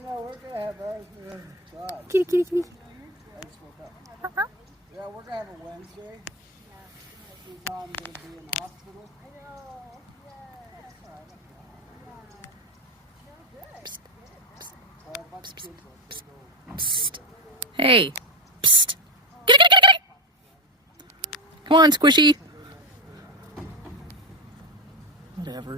know, we're gonna have ours. God. Kitty, kitty, kitty. I just woke up. Yeah, we're gonna have a Wednesday. Since I'm gonna be in the hospital. I know. Yeah. That's all right. Psst. A bunch of kids will Psst. Hey. Psst. Kitty, kitty, kitty, kitty. Come on, Squishy. Whatever.